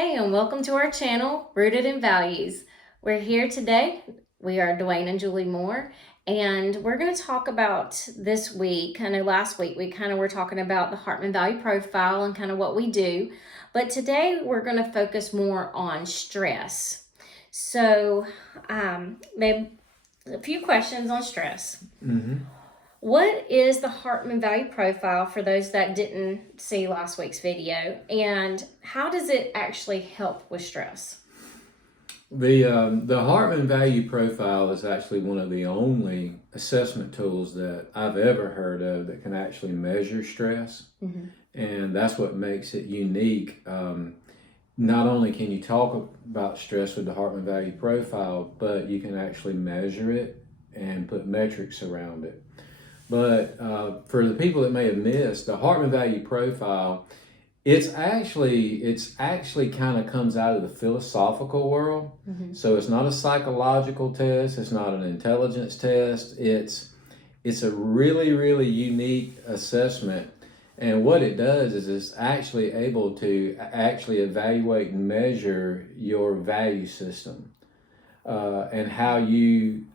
Hey, and welcome to our channel, Rooted in Values. We're here today. We are Dwayne and Julie Moore, and we're going to talk about this week. I know last week we were talking about the Hartman Value Profile and kind of what we do, but today we're going to focus more on stress. So, maybe a few questions on stress. What is the Hartman Value Profile for those that didn't see last week's video, and how does it actually help with stress? The Hartman Value Profile is actually one of the only assessment tools that I've ever heard of that can actually measure stress. And that's what makes it unique. Not only can you talk about stress with the Hartman Value Profile, but you can actually measure it and put metrics around it. But for the people that may have missed, the Hartman Value Profile, it's actually kind of comes out of the philosophical world. So it's not a psychological test. It's not an intelligence test. It's a really, really unique assessment. And what it does is it's actually able to actually evaluate and measure your value system and how you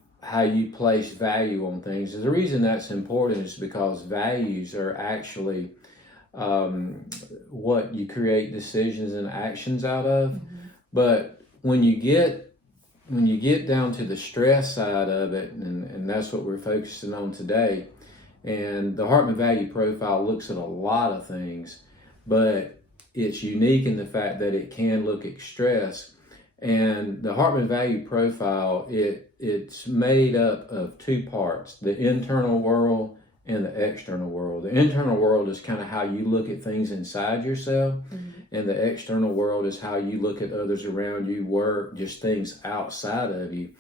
place value on things. The reason that's important is because values are actually what you create decisions and actions out of. But when you get down to the stress side of it, and that's what we're focusing on today, and the Hartman Value Profile looks at a lot of things, but it's unique in the fact that it can look at stress. And the Hartman Value Profile, it's made up of two parts: the internal world and the external world. The internal world is kind of how you look at things inside yourself, and the external world is how you look at others around you, work, just things outside of you.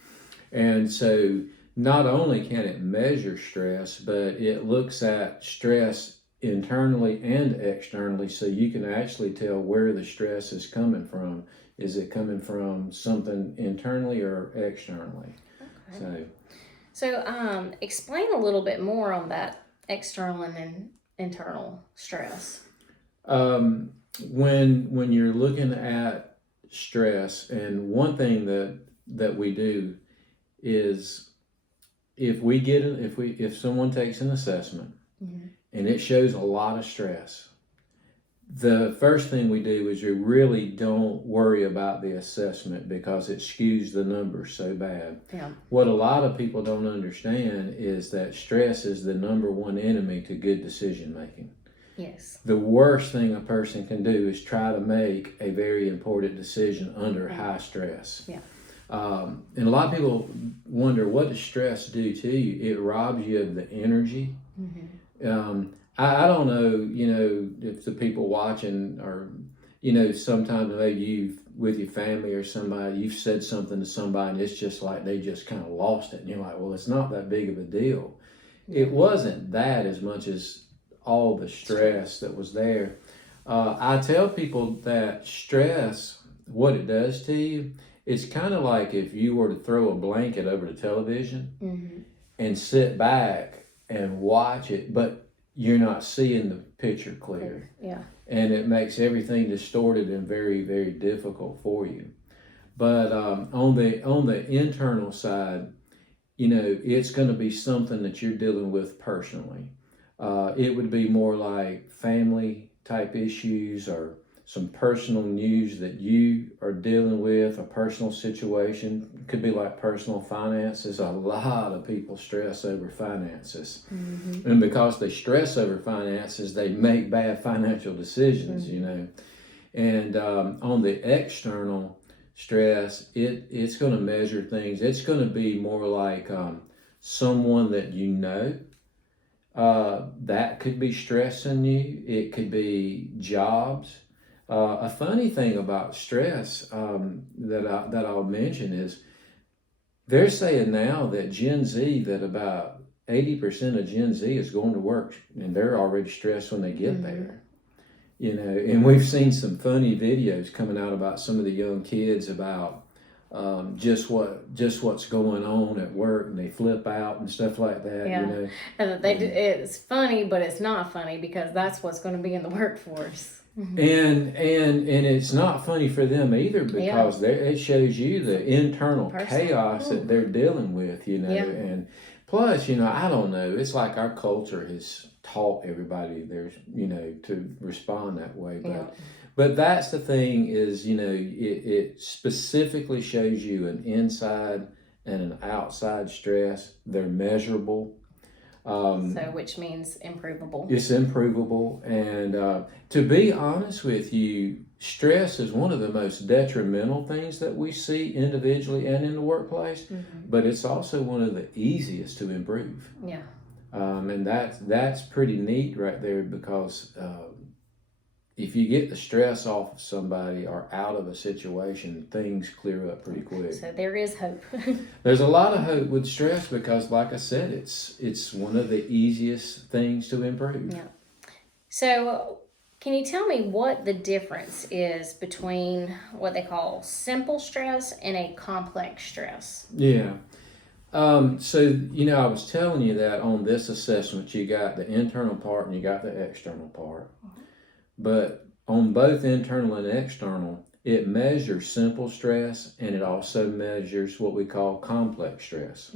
And so not only can it measure stress, but it looks at stress internally and externally, so you can actually tell where the stress is coming from. Is it coming from something internally or externally? Okay. So explain a little bit more on that external and internal stress. When you're looking at stress, and one thing that we do is if someone takes an assessment and it shows a lot of stress, the first thing we do is we really don't worry about the assessment because it skews the numbers so bad. What a lot of people don't understand is that stress is the number one enemy to good decision making. Yes. The worst thing a person can do is try to make a very important decision under high stress. And a lot of people wonder, what does stress do to you? It robs you of the energy. I don't know, if the people watching are, sometimes maybe you've, with your family or somebody, you've said something to somebody and it's just like they just kind of lost it. And you're like, well, it's not that big of a deal. It wasn't that as much as all the stress that was there. I tell people that stress, what it does to you, it's kind of like if you were to throw a blanket over the television and sit back and watch it, but you're not seeing the picture clear. And it makes everything distorted and very, very difficult for you. But on the internal side, it's going to be something that you're dealing with personally. It would be more like family type issues or some personal news that you are dealing with, a personal situation. It could be like personal finances. A lot of people stress over finances. And because they stress over finances, they make bad financial decisions, And on the external stress, it's going to measure things. It's going to be more like someone that that could be stressing you. It could be jobs. A funny thing about stress that I'll mention is they're saying now that Gen Z, that about 80% of Gen Z is going to work and they're already stressed when they get there. And we've seen some funny videos coming out about some of the young kids about just what's going on at work, and they flip out and stuff like that. And it's funny, but it's not funny because that's what's going to be in the workforce. And it's not funny for them either, because it shows you the internal chaos that they're dealing with, and plus, I don't know, it's like our culture has taught everybody to respond that way, but that's the thing is, it specifically shows you an inside and an outside stress. They're measurable. So which means improvable. It's improvable. And to be honest with you, stress is one of the most detrimental things that we see individually and in the workplace, but it's also one of the easiest to improve. Yeah. And that's pretty neat right there, because if you get the stress off of somebody or out of a situation, things clear up pretty quick. So there is hope. There's a lot of hope with stress, because like I said, it's one of the easiest things to improve. Yeah. So can you tell me what the difference is between what they call simple stress and a complex stress? Yeah. So, I was telling you that on this assessment, you got the internal part and you got the external part. But on both internal and external, it measures simple stress, and it also measures what we call complex stress.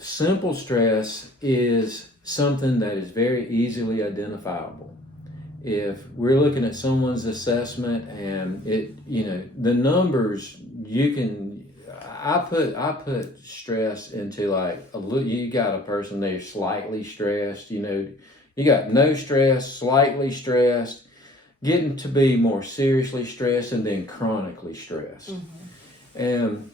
Simple stress is something that is very easily identifiable. If we're looking at someone's assessment and the numbers, I put stress into like you got a person, they're slightly stressed, you got no stress, slightly stressed, getting to be more seriously stressed, and then chronically stressed. And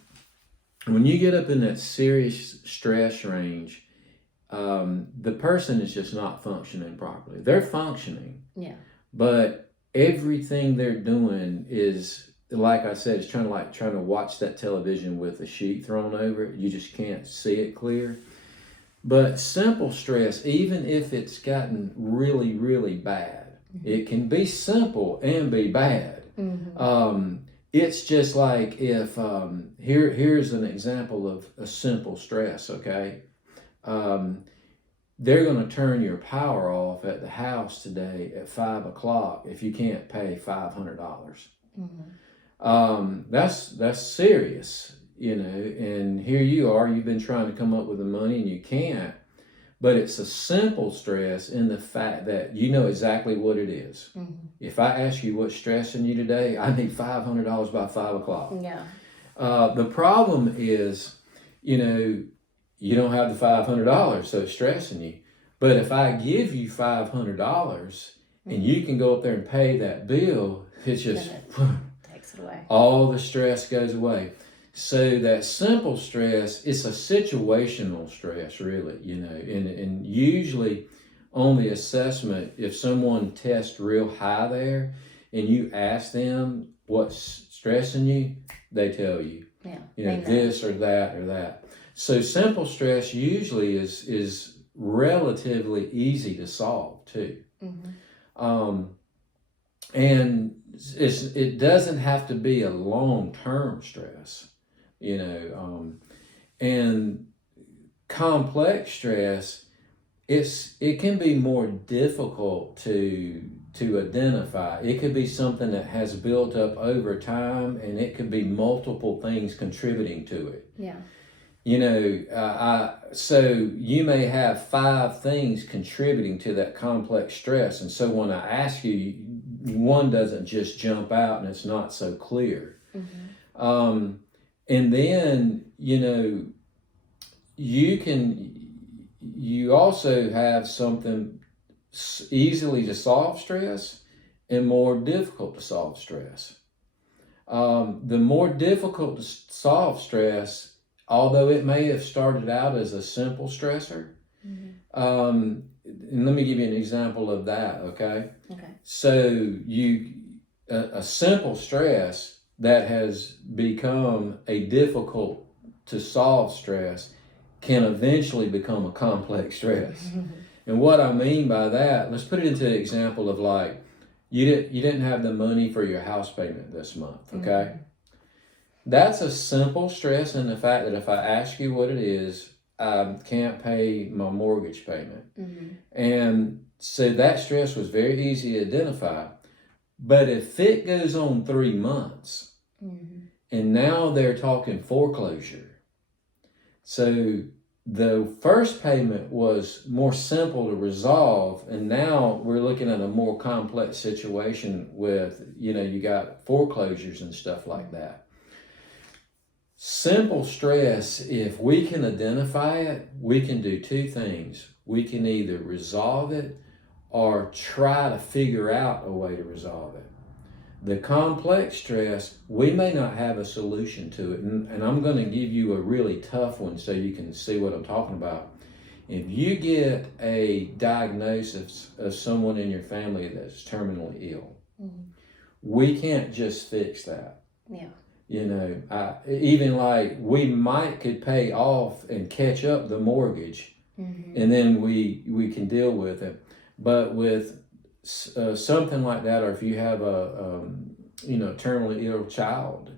when you get up in that serious stress range, the person is just not functioning properly. They're functioning, but everything they're doing is, like I said, it's trying to watch that television with a sheet thrown over it. You just can't see it clear. But simple stress, even if it's gotten really, really bad, it can be simple and be bad. It's just like if, here's an example of a simple stress, okay? They're going to turn your power off at the house today at 5 o'clock if you can't pay $500. That's serious. And here you are, you've been trying to come up with the money and you can't, but it's a simple stress in the fact that you know exactly what it is. If I ask you what's stressing you today, I need $500 by 5 o'clock. The problem is, you don't have the $500, so it's stressing you. But if I give you $500 and you can go up there and pay that bill, it's just takes it away. All the stress goes away. So that simple stress, it's a situational stress, really, and usually on the assessment, if someone tests real high there and you ask them what's stressing you, they tell you, this or that or that. So simple stress usually is relatively easy to solve too. And it doesn't have to be a long-term stress. And complex stress, it can be more difficult to identify. It could be something that has built up over time, and it could be multiple things contributing to it. So you may have 5 things contributing to that complex stress, and so when I ask you, one doesn't just jump out and it's not so clear. And then, you also have something easily to solve stress and more difficult to solve stress. The more difficult to solve stress, although it may have started out as a simple stressor, and let me give you an example of that, okay? So a simple stress that has become a difficult to solve stress can eventually become a complex stress. And what I mean by that, let's put it into an example of like, you didn't have the money for your house payment this month, okay? That's a simple stress in the fact that if I ask you what it is, I can't pay my mortgage payment. And So that stress was very easy to identify. But if it goes on 3 months, and now they're talking foreclosure. So the first payment was more simple to resolve, and now we're looking at a more complex situation with, you got foreclosures and stuff like that. Simple stress, if we can identify it, we can do two things. We can either resolve it or try to figure out a way to resolve it. The complex stress, we may not have a solution to it. And I'm going to give you a really tough one so you can see what I'm talking about. If you get a diagnosis of someone in your family that's terminally ill, we can't just fix that. Yeah. Even like we could pay off and catch up the mortgage, and then we can deal with it. But with something like that, or if you have a terminally ill child,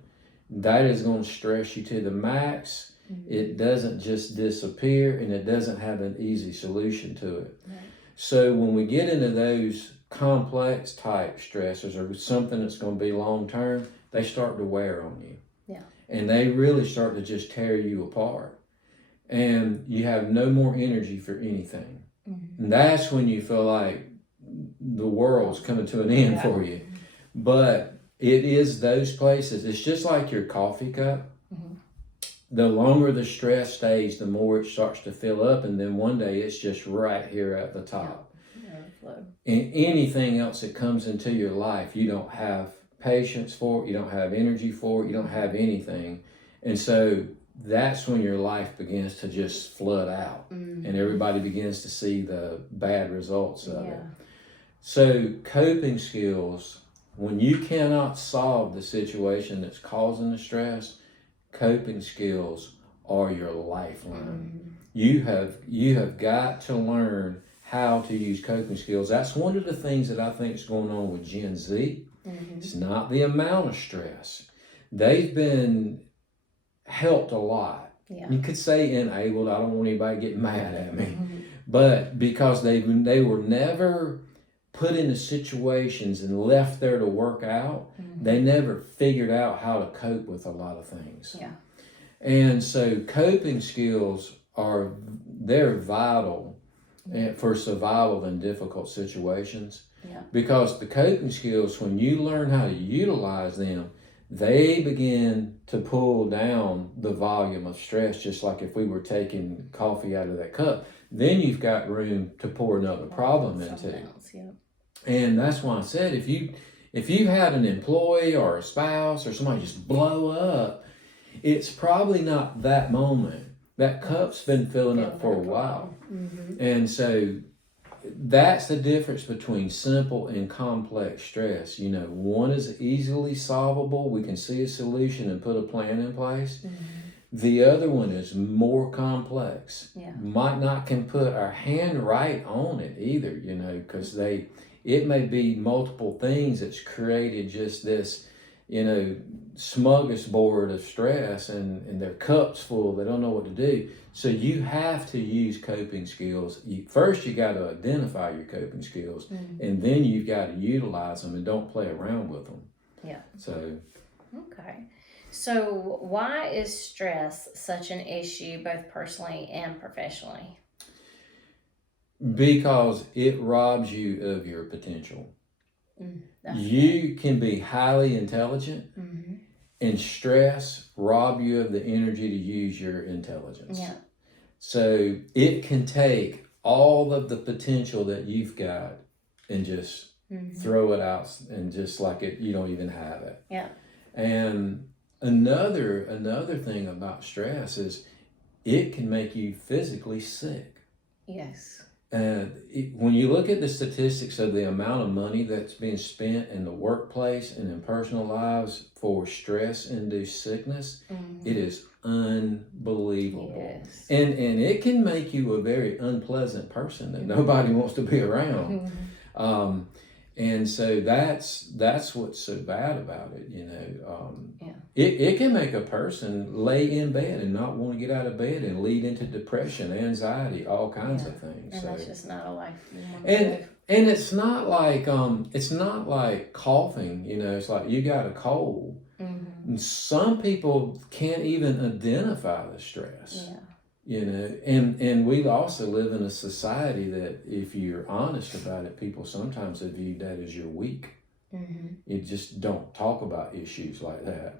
that is going to stress you to the max. It doesn't just disappear, and it doesn't have an easy solution to it. Right. So when we get into those complex type stressors, or something that's going to be long term, they start to wear on you. Yeah. And they really start to just tear you apart. And you have no more energy for anything. And that's when you feel like the world's coming to an end for you. But it is those places. It's just like your coffee cup. The longer the stress stays, the more it starts to fill up. And then one day it's just right here at the top. And anything else that comes into your life, you don't have patience for it, you don't have energy for it, you don't have anything. And so that's when your life begins to just flood out, and everybody begins to see the bad results of it. So coping skills, when you cannot solve the situation that's causing the stress, coping skills are your lifeline. You have got to learn how to use coping skills. That's one of the things that I think is going on with Gen Z. It's not the amount of stress. They've been helped a lot. Yeah. You could say enabled. I don't want anybody to get mad at me. But because they were never put into situations and left there to work out, they never figured out how to cope with a lot of things. Yeah. And so coping skills they're vital for survival in difficult situations. Yeah. Because the coping skills, when you learn how to utilize them, they begin to pull down the volume of stress, just like if we were taking coffee out of that cup. Then you've got room to pour another problem into. And that's why I said, if you had an employee or a spouse or somebody just blow up, it's probably not that moment. That cup's been filling up for a while. And so that's the difference between simple and complex stress. One is easily solvable. We can see a solution and put a plan in place. The other one is more complex. Might not can put our hand right on it either, because it may be multiple things that's created just this, smorgasbord of stress, and their cup's full. They don't know what to do. So you have to use coping skills. First, you got to identify your coping skills, and then you've got to utilize them and don't play around with them. Yeah. So. Okay. So why is stress such an issue, both personally and professionally? Because it robs you of your potential. You can be highly intelligent, and stress rob you of the energy to use your intelligence. Yeah. So it can take all of the potential that you've got and just throw it out, and just like you don't even have it. Yeah. And another thing about stress is it can make you physically sick. Yes. When you look at the statistics of the amount of money that's being spent in the workplace and in personal lives for stress-induced sickness, it is unbelievable. Yes. And it can make you a very unpleasant person that nobody wants to be around. And so that's what's so bad about it, Yeah. It can make a person lay in bed and not want to get out of bed and lead into depression, anxiety, all kinds of things. And So that's just not a life you want to live. and it's not like coughing, it's like you got a cold. And some people can't even identify the stress. And we also live in a society that, if you're honest about it, people sometimes have viewed that as you're weak. You just don't talk about issues like that.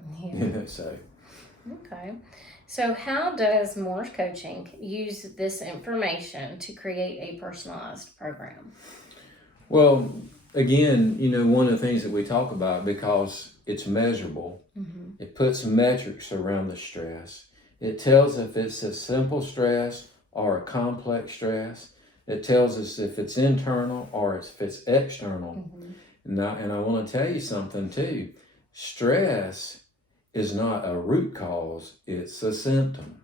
So Okay. So how does Morse Coaching use this information to create a personalized program? well, again, one of the things that we talk about, because it's measurable, it puts metrics around the stress. It tells if it's a simple stress or a complex stress. It tells us if it's internal or if it's external. And I want to tell you something too. Stress is not a root cause, it's a symptom.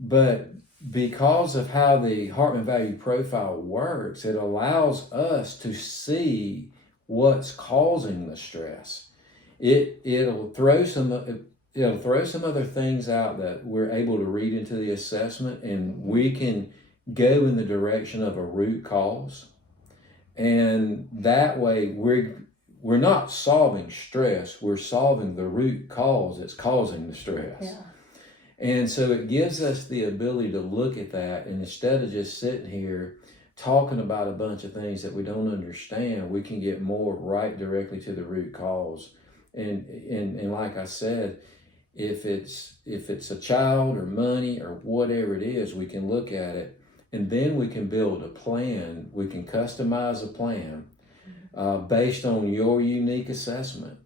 But because of how the Hartman Value Profile works, it allows us to see what's causing the stress. It'll throw some other things out that we're able to read into the assessment, and we can go in the direction of a root cause. And that way we're not solving stress, we're solving the root cause that's causing the stress. And so it gives us the ability to look at that, and instead of just sitting here talking about a bunch of things that we don't understand, we can get more right directly to the root cause. And like I said, if it's a child or money or whatever it is, we can look at it, and then we can build a plan. We can customize a plan based on your unique assessment.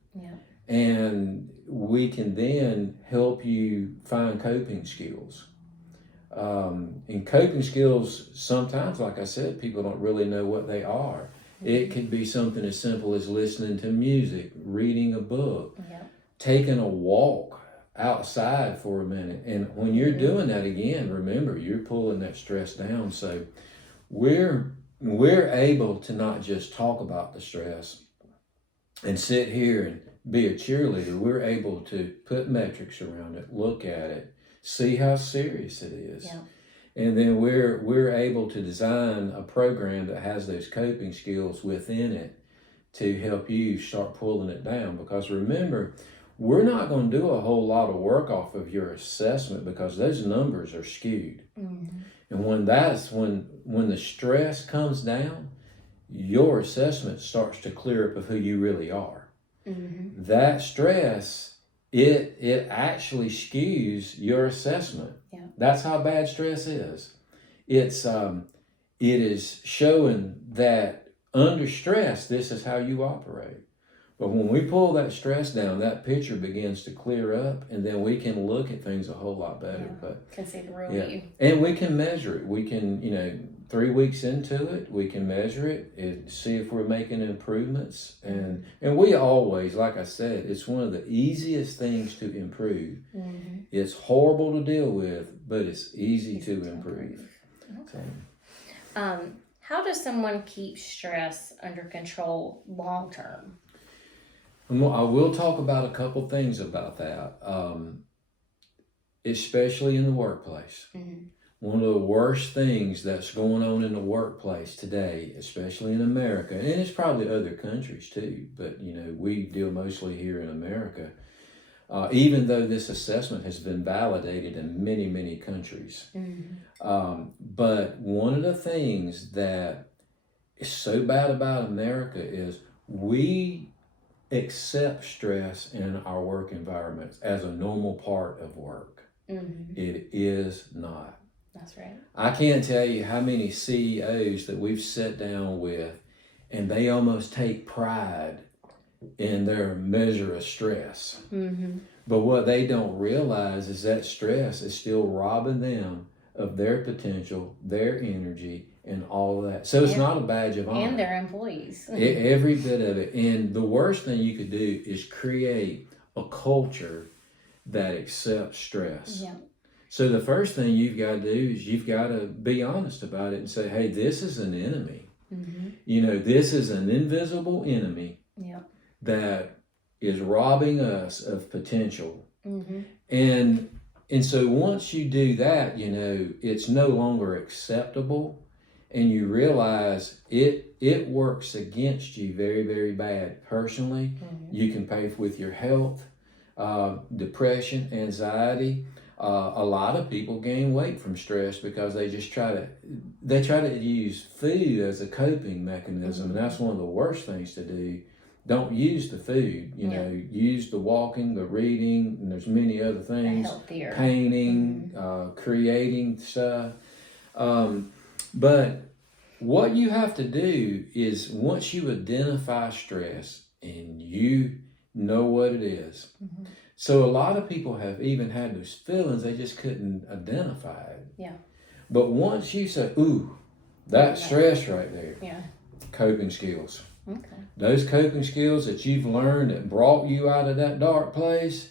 And we can then help you find coping skills. And coping skills, sometimes, like I said, people don't really know what they are. It could be something as simple as listening to music, reading a book, taking a walk outside for a minute. And when you're doing that, again, remember, you're pulling that stress down. So we're able to not just talk about the stress and sit here and be a cheerleader. We're able to put metrics around it, look at it, see how serious it is. And then we're able to design a program that has those coping skills within it to help you start pulling it down. Because remember, we're not going to do a whole lot of work off of your assessment, because those numbers are skewed. And when the stress comes down, your assessment starts to clear up of who you really are. That stress, it actually skews your assessment. That's how bad stress is. It is showing that under stress, this is how you operate. But when we pull that stress down, that picture begins to clear up, and then we can look at things a whole lot better. But can see the real you. And we can measure it. We can, 3 weeks into it, we can measure it and see if we're making improvements. And we always, like I said, it's one of the easiest things to improve. It's horrible to deal with, but it's easy to improve. Okay. How does someone keep stress under control long term? I will talk about a couple things about that, especially in the workplace. One of the worst things that's going on in the workplace today, especially in America, and it's probably other countries too, but we deal mostly here in America, even though this assessment has been validated in many, many countries. But one of the things that is so bad about America is we accept stress in our work environments as a normal part of work. It is not. That's right. I can't tell you how many CEOs that we've sat down with, and they almost take pride in their measure of stress. But what they don't realize is that stress is still robbing them of their potential, their energy, and all of that. So it's not a badge of honor. And their employees. Every bit of it. And the worst thing you could do is create a culture that accepts stress. So the first thing you've got to do is you've got to be honest about it and say, hey, this is an enemy. This is an invisible enemy that is robbing us of potential. And so once you do that, it's no longer acceptable, and you realize it works against you very, very bad. Personally, you can pay with your health, depression, anxiety. A lot of people gain weight from stress because they just try to use food as a coping mechanism, and that's one of the worst things to do. Don't use the food, use the walking, the reading, and there's many other things, painting, creating stuff. But what you have to do is, once you identify stress and you know what it is, so a lot of people have even had those feelings, they just couldn't identify it. But once you say, ooh, that's stress right there, coping skills. Those coping skills that you've learned that brought you out of that dark place,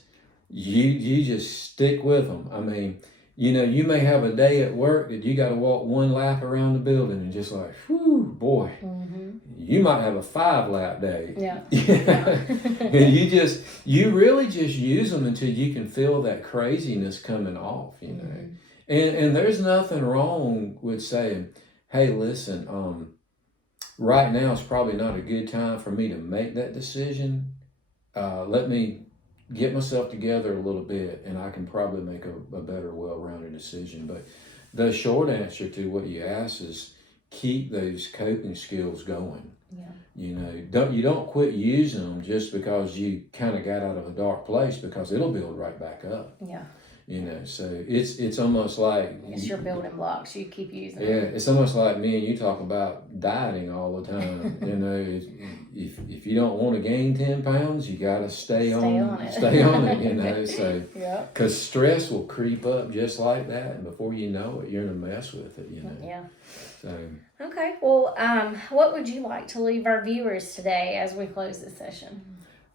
you just stick with them. I mean, you may have a day at work that you got to walk 1 lap around the building, and just like, whew, boy, you might have a 5-lap day. And you really just use them until you can feel that craziness coming off, And there's nothing wrong with saying, hey, listen, right now is probably not a good time for me to make that decision. Let me get myself together a little bit, and I can probably make a better, well-rounded decision. But the short answer to what you asked is keep those coping skills going. You don't quit using them just because you kind of got out of a dark place, because it'll build right back up. So it's almost like it's your building blocks. You keep using them. It's almost like me and you talk about dieting all the time. If you don't want to gain 10 pounds, you got to stay on it. So because stress will creep up just like that, and before you know it, you're in a mess with it. So okay. Well, what would you like to leave our viewers today as we close this session?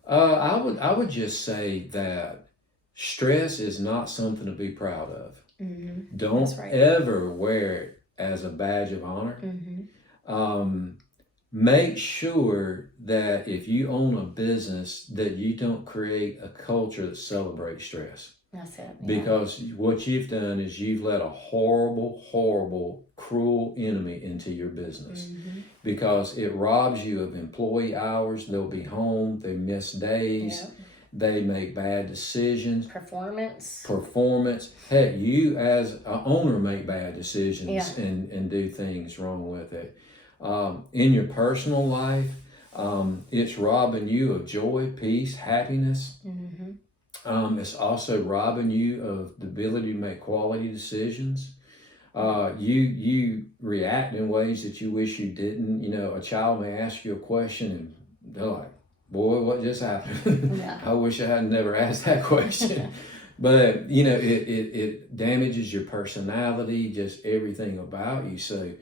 I would just say that stress is not something to be proud of. Don't ever wear it as a badge of honor. Make sure that if you own a business, that you don't create a culture that celebrates stress. That's it. Because what you've done is you've let a horrible, horrible, cruel enemy into your business. Because it robs you of employee hours. They'll be home. They miss days. They make bad decisions. Performance. Heck, you as an owner make bad decisions and do things wrong with it. In your personal life, it's robbing you of joy, peace, happiness. It's also robbing you of the ability to make quality decisions. You react in ways that you wish you didn't. A child may ask you a question and they're like, boy, what just happened? I wish I had never asked that question. But, it damages your personality, just everything about you. So,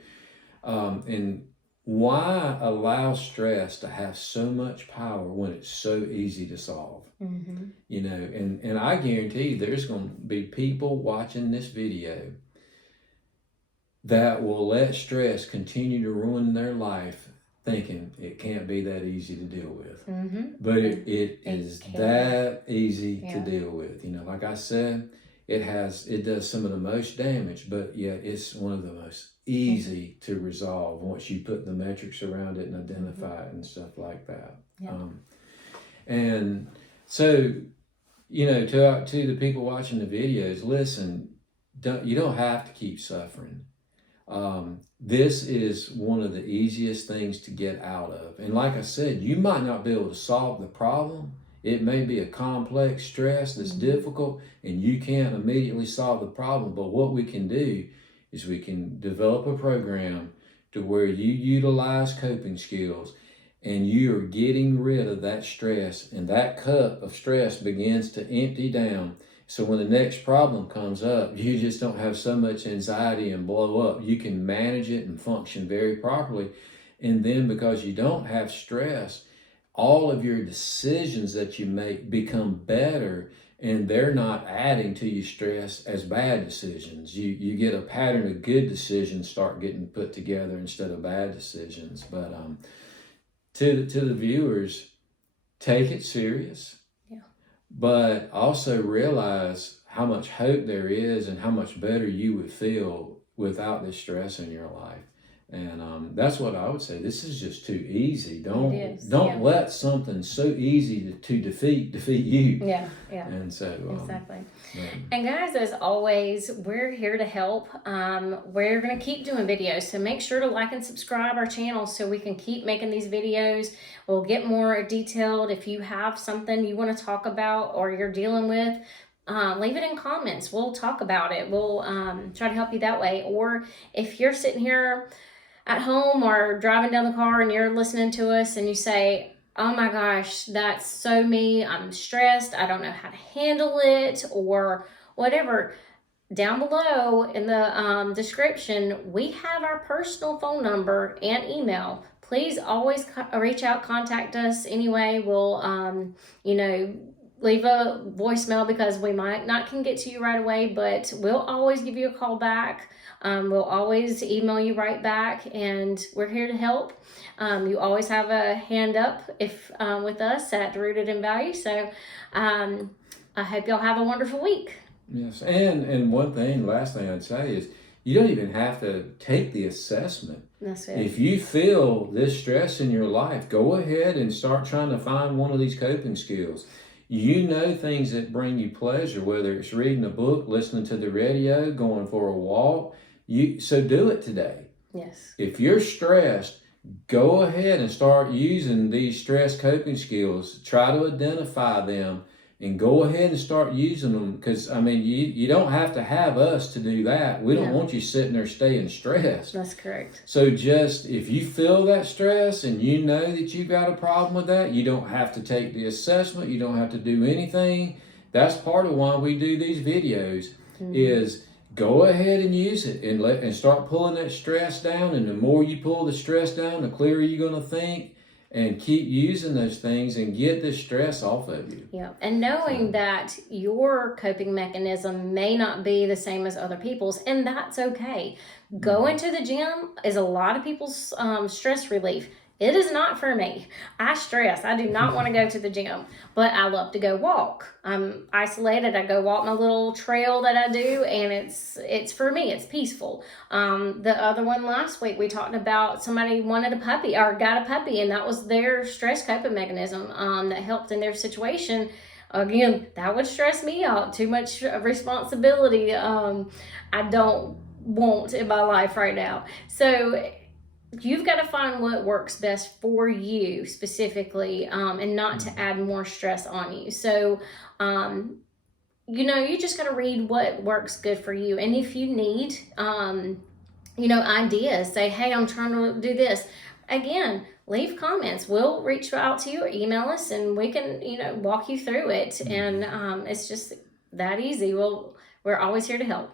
and why allow stress to have so much power when it's so easy to solve? And I guarantee you there's going to be people watching this video that will let stress continue to ruin their life, thinking it can't be that easy to deal with. But it is that easy to deal with. Like I said, it does some of the most damage, but yet it's one of the most easy to resolve once you put the metrics around it and identify it and stuff like that. And so, to the people watching the videos, listen, you don't have to keep suffering. This is one of the easiest things to get out of. And like I said, you might not be able to solve the problem. It may be a complex stress that's difficult and you can't immediately solve the problem. But what we can do is we can develop a program to where you utilize coping skills and you are getting rid of that stress, and that cup of stress begins to empty down. So when the next problem comes up, you just don't have so much anxiety and blow up. You can manage it and function very properly. And then because you don't have stress, all of your decisions that you make become better and they're not adding to your stress as bad decisions. You get a pattern of good decisions start getting put together instead of bad decisions. But to the viewers, take it serious, but also realize how much hope there is and how much better you would feel without this stress in your life. And that's what I would say. This is just too easy. Don't let something so easy to defeat you. Yeah. And so exactly. And guys, as always, we're here to help. We're going to keep doing videos, so make sure to like and subscribe our channel so we can keep making these videos. We'll get more detailed. If you have something you want to talk about or you're dealing with, leave it in comments. We'll talk about it. We'll try to help you that way. Or if you're sitting here at home or driving down the car and you're listening to us and you say, oh my gosh, that's so me, I'm stressed, I don't know how to handle it, or whatever, down below in the description, we have our personal phone number and email. Please always reach out, contact us anyway. We'll, leave a voicemail because we might not can get to you right away, but we'll always give you a call back. We'll always email you right back, and we're here to help. You always have a hand up if with us at Rooted in Value. So I hope y'all have a wonderful week. Yes, and last thing I'd say is you don't even have to take the assessment. That's it. If you feel this stress in your life, go ahead and start trying to find one of these coping skills. You know things that bring you pleasure, whether it's reading a book, listening to the radio, going for a walk. So do it today. Yes. If you're stressed, go ahead and start using these stress coping skills. Try to identify them and go ahead and start using them, because you don't have to have us to do that. We don't want you sitting there staying stressed. That's correct. So just if you feel that stress and you know that you've got a problem with that, you don't have to take the assessment. You don't have to do anything. That's part of why we do these videos. Is go ahead and use it and start pulling that stress down. And the more you pull the stress down, the clearer you're going to think. And keep using those things and get the stress off of you. Yeah, and knowing that your coping mechanism may not be the same as other people's, and that's okay. Going to the gym is a lot of people's stress relief. It is not for me. I stress. I do not want to go to the gym, but I love to go walk. I'm isolated. I go walk my little trail that I do, and it's for me. It's peaceful. The other one last week, we talked about somebody wanted a puppy or got a puppy, and that was their stress coping mechanism that helped in their situation. Again, that would stress me out. Too much responsibility I don't want in my life right now. So you've got to find what works best for you specifically, and not to add more stress on you. So, you just got to read what works good for you. And if you need, ideas, say, hey, I'm trying to do this. Again, leave comments. We'll reach out to you or email us, and we can, walk you through it. And it's just that easy. We're always here to help.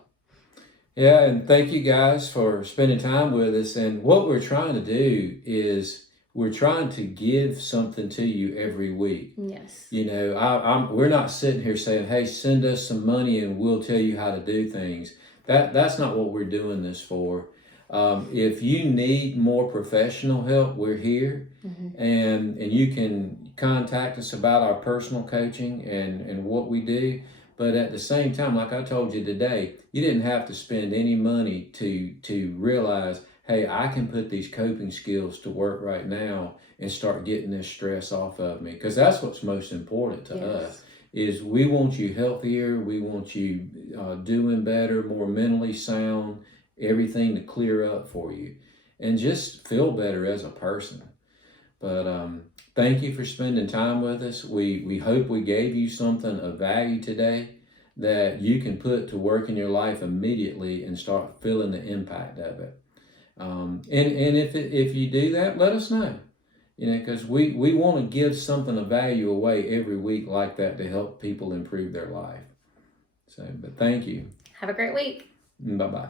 Yeah, and thank you guys for spending time with us. And what we're trying to do is we're trying to give something to you every week. Yes. We're not sitting here saying, hey, send us some money and we'll tell you how to do things. That's not what we're doing this for. If you need more professional help, we're here. And you can contact us about our personal coaching and what we do. But at the same time, like I told you today, you didn't have to spend any money to realize, hey, I can put these coping skills to work right now and start getting this stress off of me. Because that's what's most important to us, is we want you healthier. We want you doing better, more mentally sound, everything to clear up for you and just feel better as a person. But thank you for spending time with us. We hope we gave you something of value today that you can put to work in your life immediately and start feeling the impact of it. And if you do that, let us know. Because we want to give something of value away every week like that to help people improve their life. But thank you. Have a great week. Bye-bye.